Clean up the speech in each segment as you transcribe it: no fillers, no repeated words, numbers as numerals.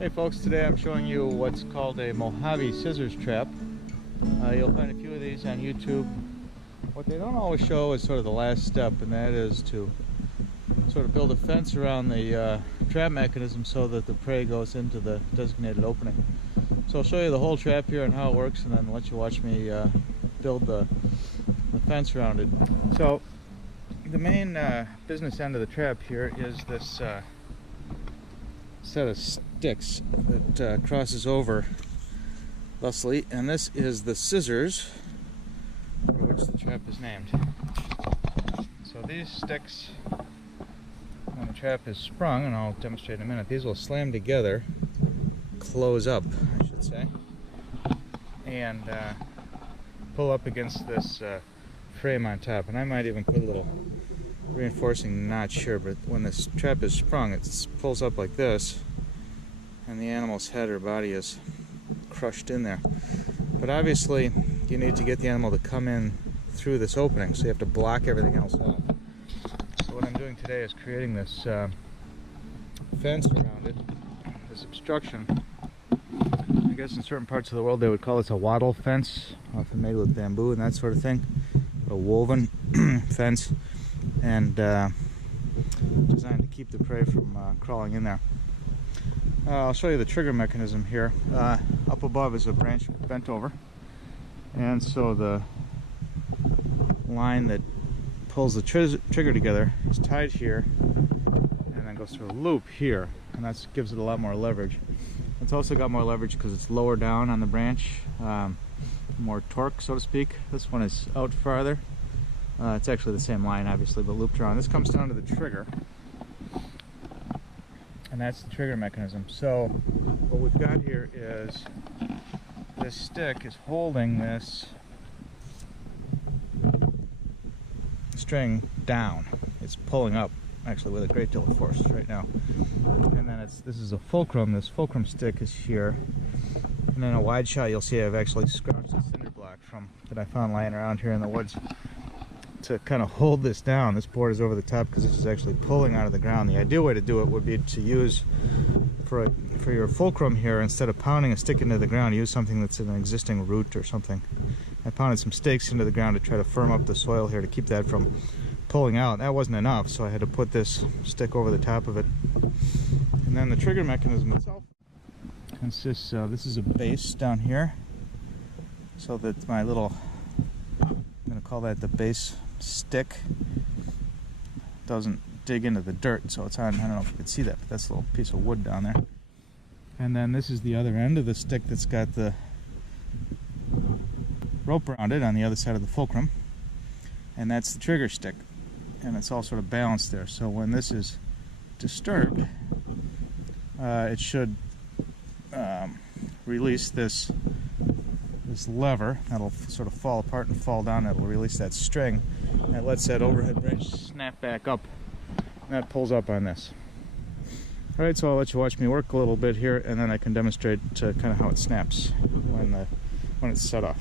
Hey folks, today I'm showing you what's called a Mojave scissors trap. You'll find a few of these on YouTube. What they don't always show is sort of the last step, and that is to sort of build a fence around the trap mechanism so that the prey goes into the designated opening. So I'll show you the whole trap here and how it works, and then let you watch me build the fence around it. So the main business end of the trap here is this set of sticks that crosses over thusly, and this is the scissors for which the trap is named. So these sticks, when the trap is sprung, and I'll demonstrate in a minute, these will slam together, close up I should say, and pull up against this frame on top. And I might even put a little reinforcing notch here, but when this trap is sprung, it pulls up like this, and the animal's head or body is crushed in there. But obviously you need to get the animal to come in through this opening, so you have to block everything else off. So what I'm doing today is creating this fence around it, this obstruction. I guess in certain parts of the world they would call this a wattle fence, often made with bamboo and that sort of thing, a woven fence, and designed to keep the prey from crawling in there. I'll show you the trigger mechanism here. Up above is a branch bent over, and so the line that pulls the trigger together is tied here and then goes through a loop here, and that gives it a lot more leverage. It's also got more leverage because it's lower down on the branch, more torque, so to speak. This one is out farther. It's actually the same line, obviously, but looped around. This comes down to the trigger, and that's the trigger mechanism. So what we've got here is this stick is holding this string down. It's pulling up, actually, with a great deal of force right now. And then this is a fulcrum. This fulcrum stick is here. And in a wide shot, you'll see I've actually scratched a cinder block that I found lying around here in the woods to kind of hold this down. This board is over the top because this is actually pulling out of the ground. The ideal way to do it would be to use, for your fulcrum here, instead of pounding a stick into the ground, use something that's an existing root or something. I pounded some stakes into the ground to try to firm up the soil here to keep that from pulling out. That wasn't enough, so I had to put this stick over the top of it. And then the trigger mechanism itself consists of, this is a base down here, so that my little, I'm going to call that the base stick, doesn't dig into the dirt, so it's on, I don't know if you can see that, but that's a little piece of wood down there. And then this is the other end of the stick that's got the rope around it on the other side of the fulcrum, and that's the trigger stick, and it's all sort of balanced there. So when this is disturbed, it should release this lever that'll sort of fall apart and fall down. It'll release that string that lets that overhead branch snap back up, and that pulls up on this. Alright, so I'll let you watch me work a little bit here, and then I can demonstrate kind of how it snaps when it's set off.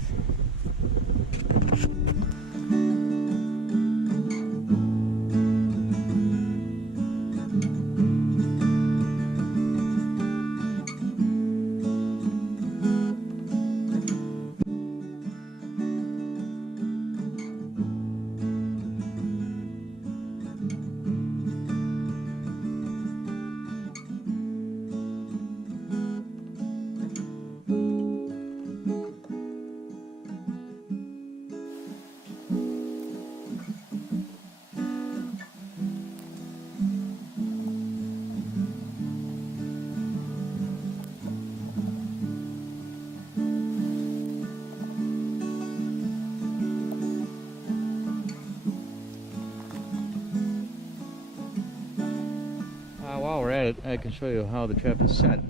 While we're at it, I can show you how the trap is set.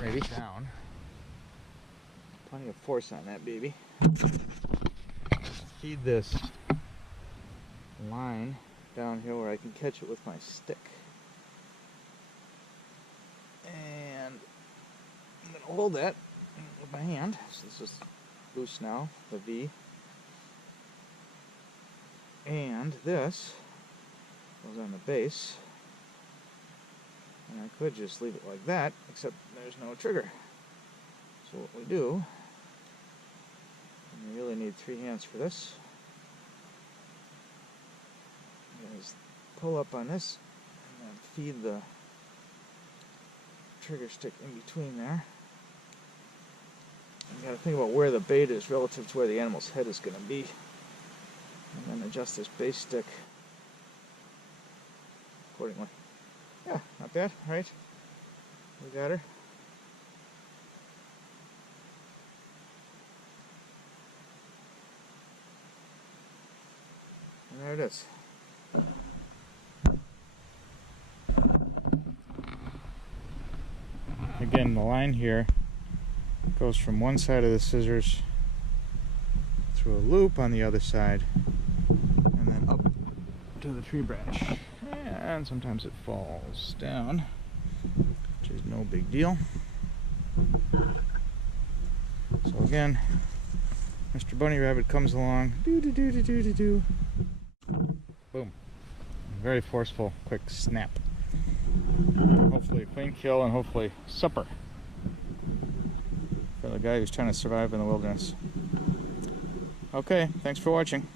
Maybe down. Plenty of force on that baby. Feed this line down here where I can catch it with my stick. And I'm going to hold that with my hand. So this is loose now, the V. And this goes on the base. And I could just leave it like that, except there's no trigger. So what we do, and you really need 3 hands for this, is pull up on this and then feed the trigger stick in between there. You got to think about where the bait is relative to where the animal's head is going to be, and then adjust this base stick accordingly. Yeah, not bad, right? We got her. And there it is. Again, the line here goes from one side of the scissors through a loop on the other side and then up to the tree branch. And sometimes it falls down, which is no big deal. So again, Mr. Bunny Rabbit comes along, do-do-do-do-do-do-do. Boom. Very forceful, quick snap. Hopefully a clean kill and hopefully supper for the guy who's trying to survive in the wilderness. Okay, thanks for watching.